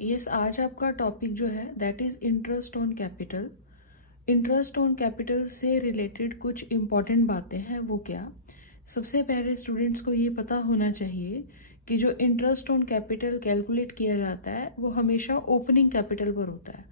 Yes, आज आपका topic जो है that is interest on capital. Interest on capital से रिलेटेड कुछ इम्पॉर्टेंट बातें हैं। वो क्या? सबसे पहले स्टूडेंट्स को ये पता होना चाहिए कि जो इंटरेस्ट ऑन कैपिटल कैलकुलेट किया जाता है वो हमेशा ओपनिंग कैपिटल पर होता है।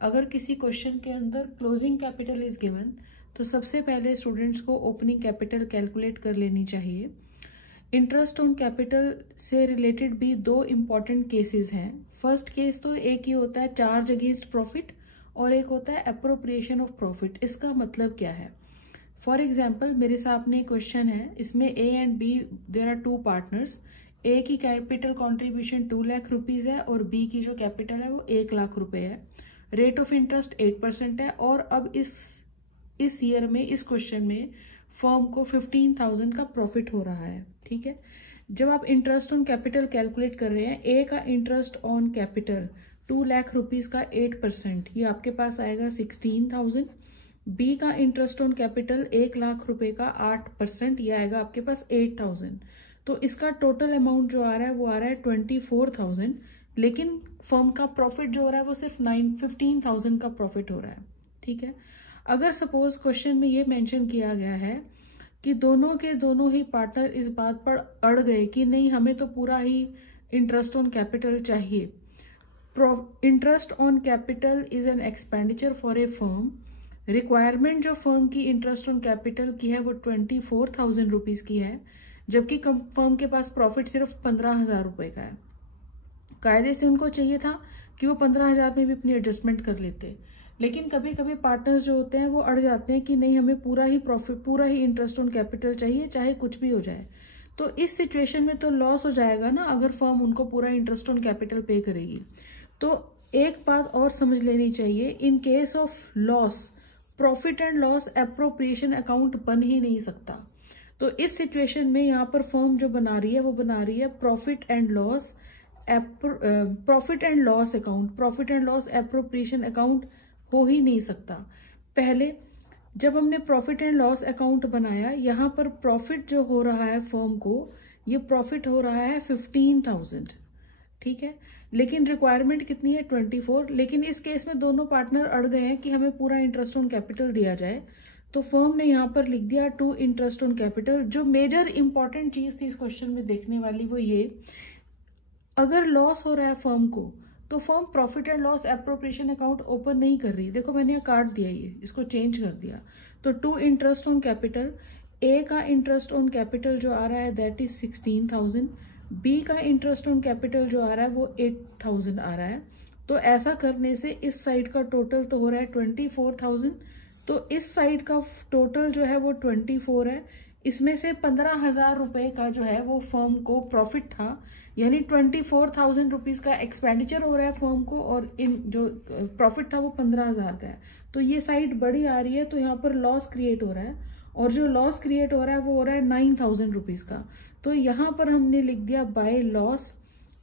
अगर किसी क्वेश्चन के अंदर क्लोजिंग कैपिटल इज गिवन तो सबसे पहले स्टूडेंट्स को ओपनिंग कैपिटल कैलकुलेट कर लेनी चाहिए। इंटरेस्ट ऑन कैपिटल से रिलेटेड भी दो इम्पॉर्टेंट केसेस हैं। फर्स्ट केस तो एक ही होता है चार्ज अगेंस्ट प्रॉफिट और एक होता है एप्रोप्रिएशन ऑफ प्रॉफिट। इसका मतलब क्या है? फॉर एग्जाम्पल मेरे सामने क्वेश्चन है, इसमें A and B there are two partners. A की कैपिटल कॉन्ट्रीब्यूशन 2 लाख रुपीज है और बी की जो कैपिटल है वो 1 लाख रुपए है। रेट ऑफ इंटरेस्ट 8% है और अब इस ईयर में इस क्वेश्चन में फर्म को 15,000 का प्रॉफिट हो रहा है। ठीक है, जब आप इंटरेस्ट ऑन कैपिटल कैलकुलेट कर रहे हैं, ए का interest on capital 2 lakh rupees का 8%, ये आपके पास आएगा 16,000। बी का इंटरेस्ट ऑन कैपिटल 1 लाख रुपए का 8%, ये आएगा आपके पास 8,000। तो इसका टोटल अमाउंट जो आ रहा है वो आ रहा है 24,000, लेकिन फर्म का प्रॉफिट जो हो रहा है वो सिर्फ 15,000 का प्रॉफिट हो रहा है। ठीक है, अगर सपोज क्वेश्चन में ये मेंशन किया गया है कि दोनों के दोनों ही पार्टनर इस बात पर अड़ गए कि नहीं, हमें तो पूरा ही इंटरेस्ट ऑन कैपिटल चाहिए। Interest on capital is an expenditure for a firm. Requirement जो फर्म की इंटरेस्ट ऑन कैपिटल की है वो 24,000 रुपीज की है, जबकि फर्म के पास प्रॉफिट सिर्फ 15,000 रुपए का है। कायदे से उनको चाहिए था कि वो 15,000 में भी अपनी एडजस्टमेंट कर लेते, लेकिन कभी कभी पार्टनर्स जो होते हैं वो अड़ जाते हैं कि नहीं, हमें पूरा ही प्रॉफिट, पूरा ही इंटरेस्ट ऑन कैपिटल चाहिए, चाहे कुछ भी हो जाए। तो इस सिचुएशन में तो लॉस हो जाएगा ना अगर फर्म उनको पूरा इंटरेस्ट ऑन कैपिटल पे करेगी। तो एक बात और समझ लेनी चाहिए, in case of loss profit and loss appropriation account बन ही नहीं सकता। तो इस सिचुएशन में यहाँ पर फर्म जो बना रही है वो बना रही है profit and loss account. Profit and loss appropriation account हो ही नहीं सकता। पहले जब हमने प्रॉफिट एंड लॉस अकाउंट बनाया, यहाँ पर प्रॉफिट जो हो रहा है फर्म को, ये प्रॉफिट हो रहा है 15,000। ठीक है, लेकिन रिक्वायरमेंट कितनी है? 24। लेकिन इस केस में दोनों पार्टनर अड़ गए हैं कि हमें पूरा इंटरेस्ट ऑन कैपिटल दिया जाए, तो फर्म ने यहाँ पर लिख दिया टू इंटरेस्ट ऑन कैपिटल। जो मेजर इंपॉर्टेंट चीज थी इस क्वेश्चन में देखने वाली वो ये, अगर लॉस हो रहा है फर्म को तो firm profit and loss appropriation account open नहीं कर रही। देखो मैंने काट दिया, ये इसको चेंज कर दिया। तो टू इंटरेस्ट ऑन कैपिटल, ए का इंटरेस्ट ऑन कैपिटल जो आ रहा है दैट इज 16,000, बी का इंटरेस्ट ऑन कैपिटल जो आ रहा है वो 8,000 आ रहा है। तो ऐसा करने से इस साइड का टोटल तो हो रहा है 24,000। तो इस साइड का टोटल जो है वो 24 है। इसमें से 15,000 रुपए का जो है वो फर्म को प्रॉफिट था, यानी 24,000 रुपीज का एक्सपेंडिचर हो रहा है फर्म को और इन जो प्रॉफिट था वो 15,000 का है। तो ये साइड बड़ी आ रही है, तो यहाँ पर लॉस क्रिएट हो रहा है और जो लॉस क्रिएट हो रहा है वो हो रहा है 9,000 रुपीज का। तो यहाँ पर हमने लिख दिया बाय लॉस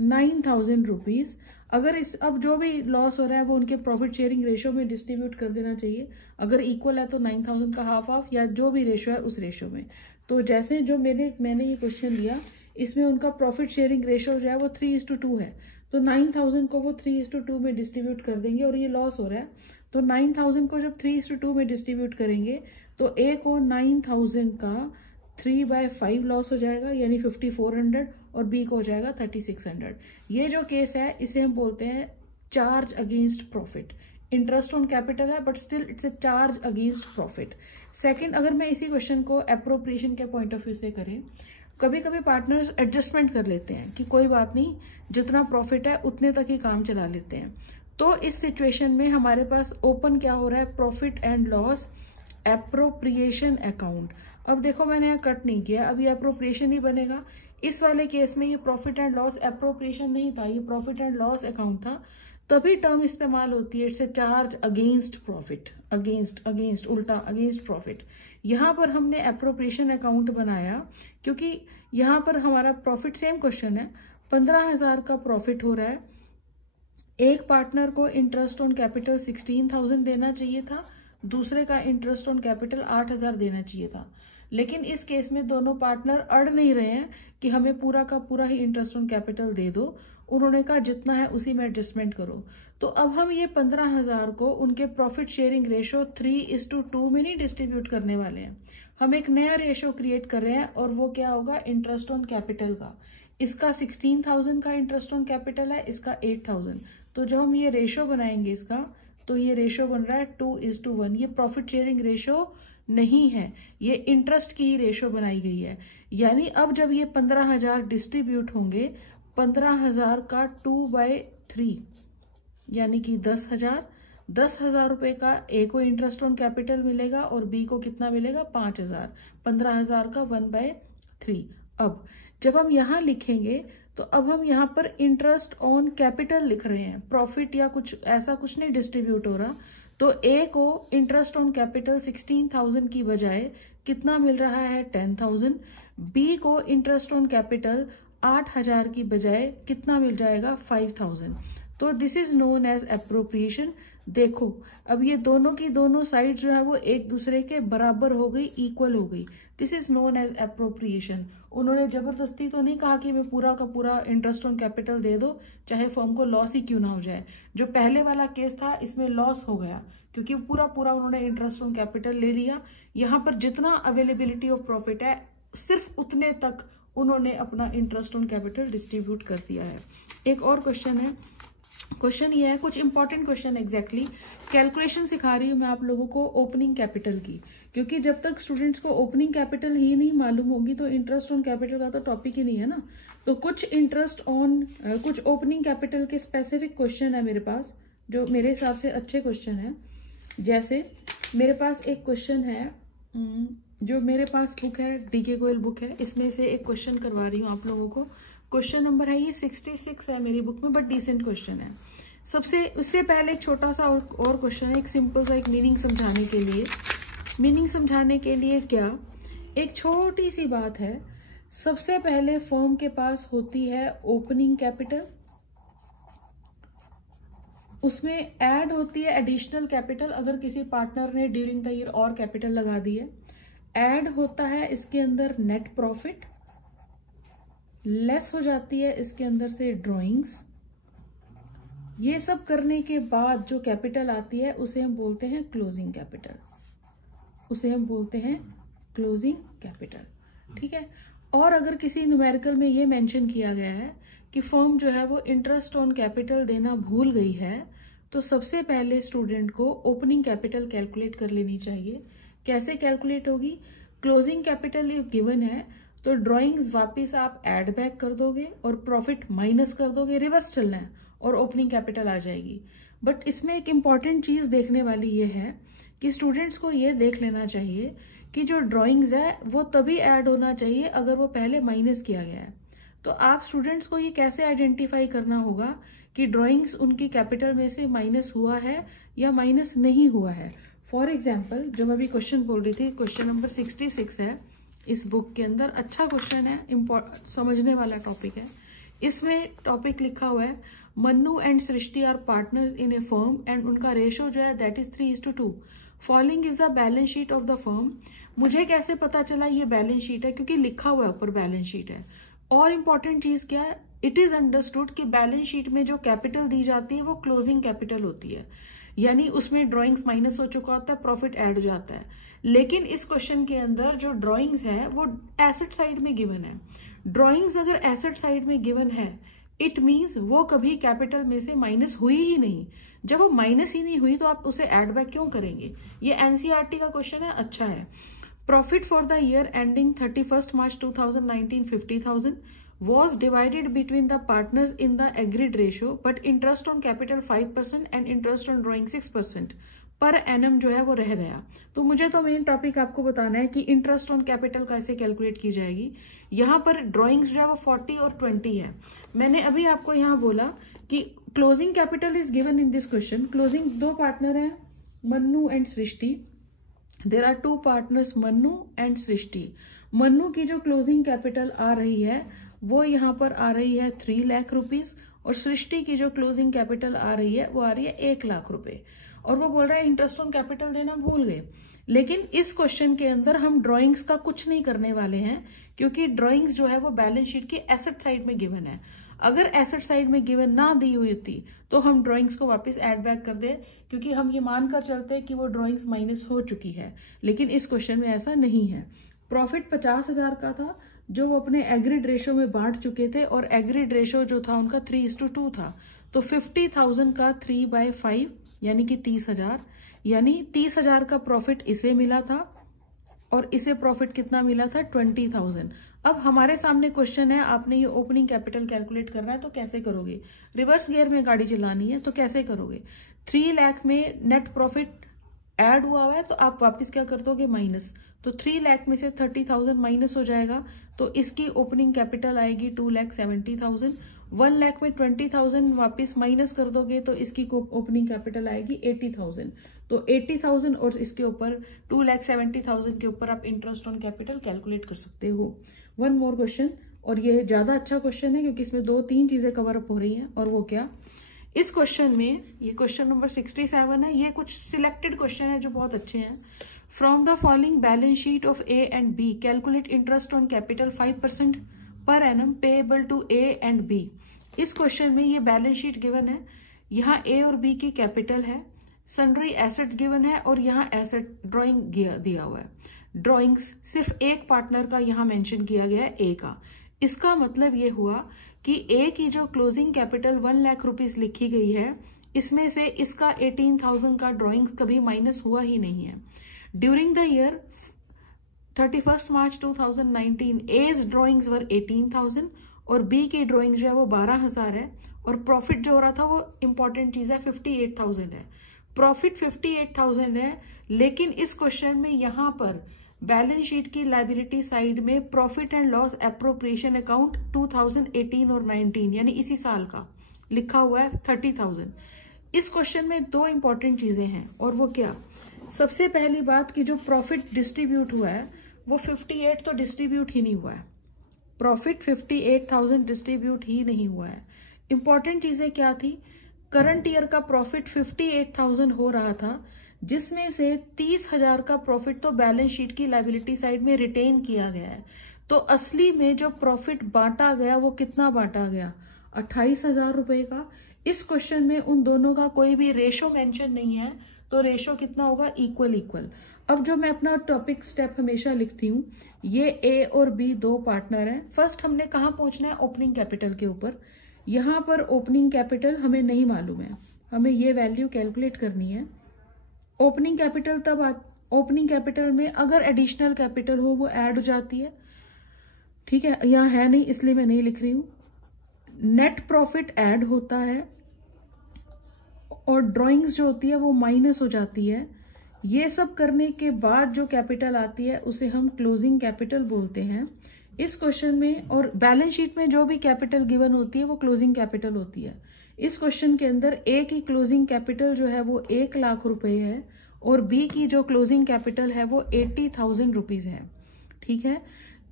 9,000 रुपीज। अगर अब जो भी लॉस हो रहा है वो उनके प्रॉफिट शेयरिंग रेशियो में डिस्ट्रीब्यूट कर देना चाहिए। अगर इक्वल है तो 9,000 का हाफ या जो भी रेशियो है उस रेशियो में। तो जैसे जो मैंने ये क्वेश्चन लिया, इसमें उनका प्रॉफिट शेयरिंग रेशियो जो है वो 3:2 है। तो 9,000 को वो 3:2 में डिस्ट्रीब्यूट कर देंगे और ये लॉस हो रहा है। तो 9,000 को जब 3:2 में डिस्ट्रीब्यूट करेंगे तो ए को 9,000 का 3/5 लॉस हो जाएगा, यानी 5,400, और बी को हो जाएगा 3,600। ये जो केस है इसे हम बोलते हैं charge against profit. Interest on capital है but still it's a charge against profit. Second, अगर मैं इसी क्वेश्चन को एप्रोप्रिएशन के पॉइंट ऑफ व्यू से करें, कभी कभी पार्टनर्स एडजस्टमेंट कर लेते हैं कि कोई बात नहीं, जितना प्रॉफिट है उतने तक ही काम चला लेते हैं। तो इस सिचुएशन में हमारे पास ओपन क्या हो रहा है? Profit and loss appropriation account. अब देखो मैंने यहाँ कट नहीं किया, अभी एप्रोप्रिएशन ही बनेगा। इस वाले केस में ये प्रॉफिट एंड लॉस एप्रोप्रिएशन नहीं था, ये प्रॉफिट एंड लॉस अकाउंट था, तभी टर्म इस्तेमाल होती है it's a charge against profit. Against उल्टा अगेंस्ट प्रॉफिट। यहाँ पर हमने एप्रोप्रिएशन अकाउंट बनाया क्योंकि यहाँ पर हमारा प्रॉफिट, सेम क्वेश्चन है, 15,000 का प्रॉफिट हो रहा है। एक पार्टनर को इंटरेस्ट ऑन कैपिटल 16,000 देना चाहिए था, दूसरे का इंटरेस्ट ऑन कैपिटल 8,000 देना चाहिए था। लेकिन इस केस में दोनों पार्टनर अड़ नहीं रहे हैं कि हमें पूरा का पूरा ही इंटरेस्ट ऑन कैपिटल दे दो। उन्होंने कहा जितना है उसी में एडजस्टमेंट करो। तो अब हम ये 15,000 को उनके प्रॉफिट शेयरिंग रेशो 3:2 में नहीं डिस्ट्रीब्यूट करने वाले हैं, हम एक नया रेशो क्रिएट कर रहे हैं और वो क्या होगा, इंटरेस्ट ऑन कैपिटल का। इसका 16,000 का इंटरेस्ट ऑन कैपिटल है, इसका 8,000। तो जब हम ये रेशो बनाएंगे इसका, तो ये रेशो बन रहा है 2:1। ये प्रॉफिट शेयरिंग रेशो नहीं है, ये इंटरेस्ट की ही रेशो बनाई गई है। यानी अब जब ये 15,000 डिस्ट्रीब्यूट होंगे, 15,000 का 2/3 यानी कि 10,000 रुपए का ए को इंटरेस्ट ऑन कैपिटल मिलेगा और बी को कितना मिलेगा, 5,000। 15,000 का 1/3। अब जब हम यहां लिखेंगे तो अब हम यहाँ पर इंटरेस्ट ऑन कैपिटल लिख रहे हैं, प्रॉफिट या कुछ ऐसा कुछ नहीं डिस्ट्रीब्यूट हो रहा। तो ए को इंटरेस्ट ऑन कैपिटल 16,000 की बजाय कितना मिल रहा है, 10,000। बी को इंटरेस्ट ऑन कैपिटल 8,000 की बजाय कितना मिल जाएगा, 5,000। तो this is known as appropriation. देखो अब ये दोनों की दोनों साइड जो है वो एक दूसरे के बराबर हो गई, इक्वल हो गई। This is known as appropriation. उन्होंने जबरदस्ती तो नहीं कहा कि मैं पूरा का पूरा इंटरेस्ट ऑन कैपिटल दे दो, चाहे फर्म को लॉस ही क्यों ना हो जाए। जो पहले वाला केस था इसमें लॉस हो गया क्योंकि पूरा पूरा उन्होंने इंटरेस्ट ऑन कैपिटल ले लिया। यहाँ पर जितना अवेलेबिलिटी ऑफ प्रॉफिट है सिर्फ उतने तक उन्होंने अपना इंटरेस्ट ऑन कैपिटल डिस्ट्रीब्यूट कर दिया है। एक और क्वेश्चन है, क्वेश्चन ये है, कुछ इंपॉर्टेंट क्वेश्चन एग्जैक्टली कैलकुलेशन सिखा रही हूँ मैं आप लोगों को ओपनिंग कैपिटल की, क्योंकि जब तक स्टूडेंट्स को ओपनिंग कैपिटल ही नहीं मालूम होगी तो इंटरेस्ट ऑन कैपिटल का तो टॉपिक ही नहीं है ना। तो कुछ ओपनिंग कैपिटल के स्पेसिफिक क्वेश्चन है मेरे पास जो मेरे हिसाब से अच्छे क्वेश्चन है। जैसे मेरे पास एक क्वेश्चन है, जो मेरे पास बुक है डीके गोयल बुक है, इसमें से एक क्वेश्चन करवा रही हूँ आप लोगों को। क्वेश्चन नंबर है ये 66 है मेरी बुक में, बट डिसेंट क्वेश्चन है। उससे पहले एक छोटा सा और क्वेश्चन है, एक सिंपल सा एक मीनिंग समझाने के लिए। मीनिंग समझाने के लिए क्या, एक छोटी सी बात है। सबसे पहले फर्म के पास होती है ओपनिंग कैपिटल, उसमें ऐड होती है एडिशनल कैपिटल अगर किसी पार्टनर ने ड्यूरिंग द ईयर और कैपिटल लगा दी है। ऐड होता है इसके अंदर नेट प्रॉफिट, लेस हो जाती है इसके अंदर से ड्रॉइंग्स। ये सब करने के बाद जो कैपिटल आती है उसे हम बोलते हैं क्लोजिंग कैपिटल, उसे हम बोलते हैं क्लोजिंग कैपिटल। ठीक है। और अगर किसी न्यूमेरिकल में ये मेंशन किया गया है कि फर्म जो है वो इंटरेस्ट ऑन कैपिटल देना भूल गई है, तो सबसे पहले स्टूडेंट को ओपनिंग कैपिटल कैलकुलेट कर लेनी चाहिए। कैसे कैलकुलेट होगी, क्लोजिंग कैपिटल ये गिवन है तो ड्राइंग्स वापस आप ऐड बैक कर दोगे और प्रॉफिट माइनस कर दोगे, रिवर्स चलना है और ओपनिंग कैपिटल आ जाएगी। बट इसमें एक इंपॉर्टेंट चीज देखने वाली ये है कि स्टूडेंट्स को ये देख लेना चाहिए कि जो ड्राइंग्स है वो तभी ऐड होना चाहिए अगर वो पहले माइनस किया गया है। तो आप स्टूडेंट्स को ये कैसे आइडेंटिफाई करना होगा कि ड्राइंग्स उनकी कैपिटल में से माइनस हुआ है या माइनस नहीं हुआ है। फॉर एग्जाम्पल जो मैं अभी क्वेश्चन बोल रही थी, क्वेश्चन नंबर 66 है इस बुक के अंदर, अच्छा क्वेश्चन है, समझने वाला टॉपिक है। इसमें टॉपिक लिखा हुआ है Mannu and Srishti are partners in a firm and उनका रेशो जो है that is 3:2। Following is the balance sheet of the firm. मुझे कैसे पता चला ये बैलेंस शीट है, क्योंकि लिखा हुआ है ऊपर बैलेंस शीट है। और इम्पॉर्टेंट चीज क्या है, इट इज अंडरस्टूड कि बैलेंस शीट में जो कैपिटल दी जाती है वो क्लोजिंग कैपिटल होती है, यानी उसमें ड्राइंग्स माइनस हो चुका होता है, प्रॉफिट ऐड हो जाता है। लेकिन इस क्वेश्चन के अंदर जो ड्राइंग्स है वो एसेट साइड में गिवन है। ड्राइंग्स अगर एसेट साइड में गिवन है इट मीन्स वो कभी कैपिटल में से माइनस हुई ही नहीं। जब वो माइनस ही नहीं हुई तो आप उसे ऐड बैक क्यों करेंगे। ये एनसीईआरटी का क्वेश्चन है, अच्छा है। Profit for the year ending 31 March 2019 50,000 was divided between the partners in the agreed ratio, but interest on capital 5% and interest on drawing 6% per annum जो है वो रह गया। तो मुझे तो मेन टॉपिक आपको बताना है कि इंटरेस्ट ऑन कैपिटल कैसे कैलकुलेट की जाएगी। यहाँ पर ड्राइंग्स जो है वो 40 और 20 है। मैंने अभी आपको यहाँ बोला कि closing capital is given in this question. Closing दो पार्टनर है Mannu and Srishti. There are 2 partners Mannu and Srishti. Mannu की जो क्लोजिंग कैपिटल आ रही है वो यहाँ पर आ रही है 3 लाख रुपीज और सृष्टि की जो क्लोजिंग कैपिटल आ रही है वो आ रही है 1 लाख रुपए। और वो बोल रहा है इंटरेस्ट ऑन कैपिटल देना भूल गए। लेकिन इस क्वेश्चन के अंदर हम ड्राइंग्स का कुछ नहीं करने वाले हैं, क्योंकि ड्राइंग्स जो है वो बैलेंस शीट की एसेट साइड में गिवन है। अगर एसेट साइड में गिवन ना दी हुई होती तो हम ड्राइंग्स को वापस ऐड बैक कर दे, क्योंकि हम ये मानकर चलते हैं कि वो ड्राइंग्स माइनस हो चुकी है, लेकिन इस क्वेश्चन में ऐसा नहीं है। प्रॉफिट 50,000 का था जो वो अपने एग्रीड रेशो में बांट चुके थे, और एग्रीड रेशो जो था उनका 3:2 था। तो 50,000 का 3/5 यानी कि 30,000, यानी 30,000 का प्रॉफिट इसे मिला था और इसे प्रॉफिट कितना मिला था 20,000। अब हमारे सामने क्वेश्चन है, आपने ये ओपनिंग कैपिटल कैलकुलेट करना है तो कैसे करोगे? रिवर्स गियर में गाड़ी चलानी है तो कैसे करोगे? 3 लाख में नेट प्रॉफिट ऐड हुआ है तो आप वापस क्या कर दोगे? माइनस। तो 3 लाख में से 30,000 माइनस हो जाएगा, तो इसकी ओपनिंग कैपिटल आएगी 2,70,000। 1 लाख में 20,000 वापस माइनस कर दोगे तो इसकी ओपनिंग कैपिटल आएगी 80,000। तो 80,000 और इसके ऊपर 2,70,000 के ऊपर आप इंटरेस्ट ऑन कैपिटल कैलकुलेट कर सकते हो। वन मोर क्वेश्चन, और ये ज्यादा अच्छा क्वेश्चन है क्योंकि इसमें 2-3 चीजें कवर अप हो रही हैं, और वो क्या? इस क्वेश्चन में, ये क्वेश्चन नंबर 67 है, ये कुछ सिलेक्टेड क्वेश्चन है जो बहुत अच्छे हैं। From the following balance sheet of A and B calculate interest on capital 5% per annum payable to A and B. इस क्वेश्चन में ये बैलेंस शीट गिवन है, यहाँ ए और बी की कैपिटल है, सन्ड्री एसेट्स गिवन है और यहाँ एसेट ड्राइंग दिया हुआ है। ड्राइंग्स सिर्फ एक पार्टनर का यहाँ मेंशन किया गया है, ए का। इसका मतलब ये हुआ कि ए की जो क्लोजिंग कैपिटल 1 लाख रुपीज लिखी गई है, इसमें से इसका 18,000 का ड्राइंग्स कभी माइनस हुआ ही नहीं है। During the year 31 March 2019 as drawings were 18,000 और बी की ड्राइंग जो है वो 12,000 है, और प्रॉफिट जो हो रहा था वो इंपॉर्टेंट चीज है 58,000 है। प्रॉफिट 58,000 है, लेकिन इस क्वेश्चन में यहाँ पर बैलेंस शीट की लायबिलिटी साइड में profit and loss appropriation account 2018 और 19 यानी इसी साल का लिखा हुआ है 30,000। इस क्वेश्चन में 2 इंपॉर्टेंट चीजें हैं, और वो क्या? सबसे पहली बात कि जो प्रॉफिट डिस्ट्रीब्यूट हुआ है वो 58 तो डिस्ट्रीब्यूट ही नहीं हुआ है। प्रॉफिट 58,000 डिस्ट्रीब्यूट ही नहीं हुआ है। इंपॉर्टेंट चीजें क्या थी? करंट ईयर का प्रॉफिट 58,000 हो रहा था, जिसमें से 30,000 का प्रॉफिट तो बैलेंस शीट की लायबिलिटी साइड में रिटेन किया गया है। तो असली में जो प्रॉफिट बांटा गया वो कितना बांटा गया? 28,000 रुपए का। इस क्वेश्चन में उन दोनों का कोई भी रेशो मेंशन नहीं है, तो रेशो कितना होगा? Equal equal. अब जो मैं अपना टॉपिक स्टेप हमेशा लिखती हूँ, ये ए और बी 2 पार्टनर हैं। फर्स्ट हमने कहाँ पहुंचना है? ओपनिंग कैपिटल के ऊपर। यहाँ पर ओपनिंग कैपिटल हमें नहीं मालूम है, हमें ये वैल्यू कैलकुलेट करनी है। ओपनिंग कैपिटल तब ओपनिंग कैपिटल में अगर एडिशनल कैपिटल हो वो ऐड हो जाती है, ठीक है, यहाँ है नहीं इसलिए मैं नहीं लिख रही हूँ। नेट प्रॉफिट ऐड होता है और ड्राइंग्स जो होती है वो माइनस हो जाती है। ये सब करने के बाद जो कैपिटल आती है उसे हम क्लोजिंग कैपिटल बोलते हैं इस क्वेश्चन में। और बैलेंस शीट में जो भी कैपिटल गिवन होती है वो क्लोजिंग कैपिटल होती है। इस क्वेश्चन के अंदर ए की क्लोजिंग कैपिटल जो है वो 1 लाख रुपए है, और बी की जो क्लोजिंग कैपिटल है वो 80,000 रुपीज है, ठीक है।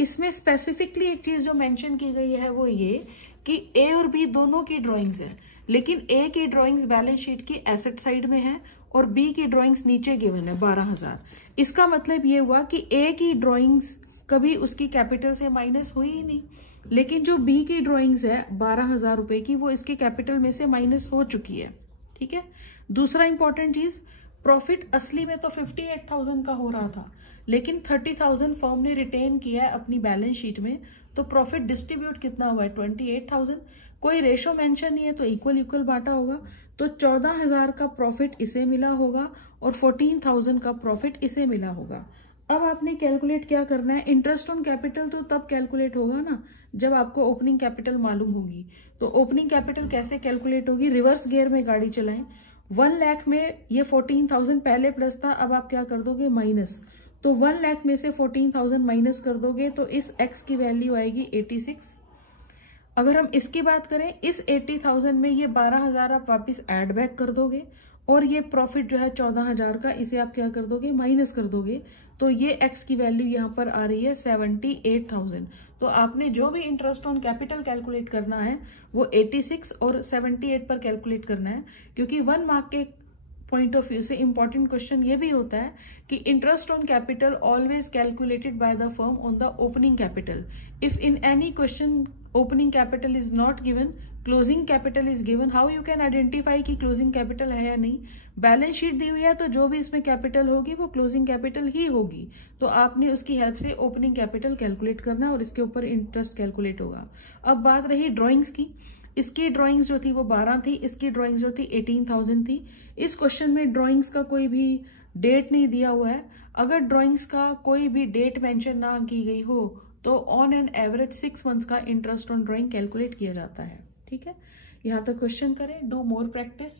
इसमें स्पेसिफिकली एक चीज जो मेंशन की गई है वो ये कि ए और बी दोनों की ड्राइंग्स है, लेकिन ए की ड्राइंग्स बैलेंस शीट की एसेट साइड में है और बी की ड्राइंग्स नीचे गिवन है 12,000। इसका मतलब ये हुआ कि ए की ड्राइंग्स कभी उसकी कैपिटल से माइनस हुई ही नहीं, लेकिन जो बी की ड्राइंग्स है 12,000 रुपए की वो इसके कैपिटल में से माइनस हो चुकी है, ठीक है। दूसरा इंपॉर्टेंट चीज, प्रॉफिट असली में तो 58,000 का हो रहा था, लेकिन 30,000 फर्म ने रिटेन किया है अपनी बैलेंस शीट में, तो प्रॉफिट डिस्ट्रीब्यूट कितना हुआ है? 28,000। कोई रेशो मेंशन नहीं है तो इक्वल इक्वल बांटा होगा, तो 14,000 का प्रॉफिट इसे मिला होगा और 14,000 का प्रॉफिट इसे मिला होगा। अब आपने कैलकुलेट क्या करना है? इंटरेस्ट ऑन कैपिटल तो तब कैलकुलेट होगा ना जब आपको ओपनिंग कैपिटल मालूम होगी। तो ओपनिंग कैपिटल कैसे कैलकुलेट होगी? रिवर्स गियर में गाड़ी चलाएं। 1 लाख में ये 14,000 पहले प्लस था, अब आप क्या कर दोगे? माइनस। तो 1 लाख में से 14,000 माइनस कर दोगे तो इस x की वैल्यू आएगी 86। अगर हम इसकी बात करें, इस 80,000 में ये 12,000 आप वापस ऐड बैक कर दोगे, और ये प्रॉफिट जो है 14,000 का, इसे आप क्या कर दोगे? माइनस कर दोगे। तो ये x की वैल्यू यहाँ पर आ रही है 78,000। तो आपने जो भी इंटरेस्ट ऑन कैपिटल कैलकुलेट करना है वो 86 और 78 पर कैलकुलेट करना है, क्योंकि 1 मार्क के पॉइंट ऑफ व्यू से इंपॉर्टेंट क्वेश्चन ये भी होता है कि interest on capital always calculated by the firm on the opening capital. If in any question opening capital is not given, closing capital is given. How you can identify कि closing capital है या नहीं? Balance sheet दी हुई है तो जो भी इसमें कैपिटल होगी वो क्लोजिंग कैपिटल ही होगी, तो आपने उसकी हेल्प से ओपनिंग कैपिटल कैलकुलेट करना है और इसके ऊपर इंटरेस्ट कैलकुलेट होगा। अब बात रही ड्रॉइंग्स की, इसकी ड्राइंग्स जो थी वो 12 थी, इसकी ड्राइंग्स जो थी 18,000 थी। इस क्वेश्चन में ड्राइंग्स का कोई भी डेट नहीं दिया हुआ है। अगर ड्राइंग्स का कोई भी डेट मेंशन ना की गई हो तो ऑन एन एवरेज 6 मंथ्स का इंटरेस्ट ऑन ड्राइंग कैलकुलेट किया जाता है। ठीक है, यहाँ तक क्वेश्चन करें, डू मोर प्रैक्टिस।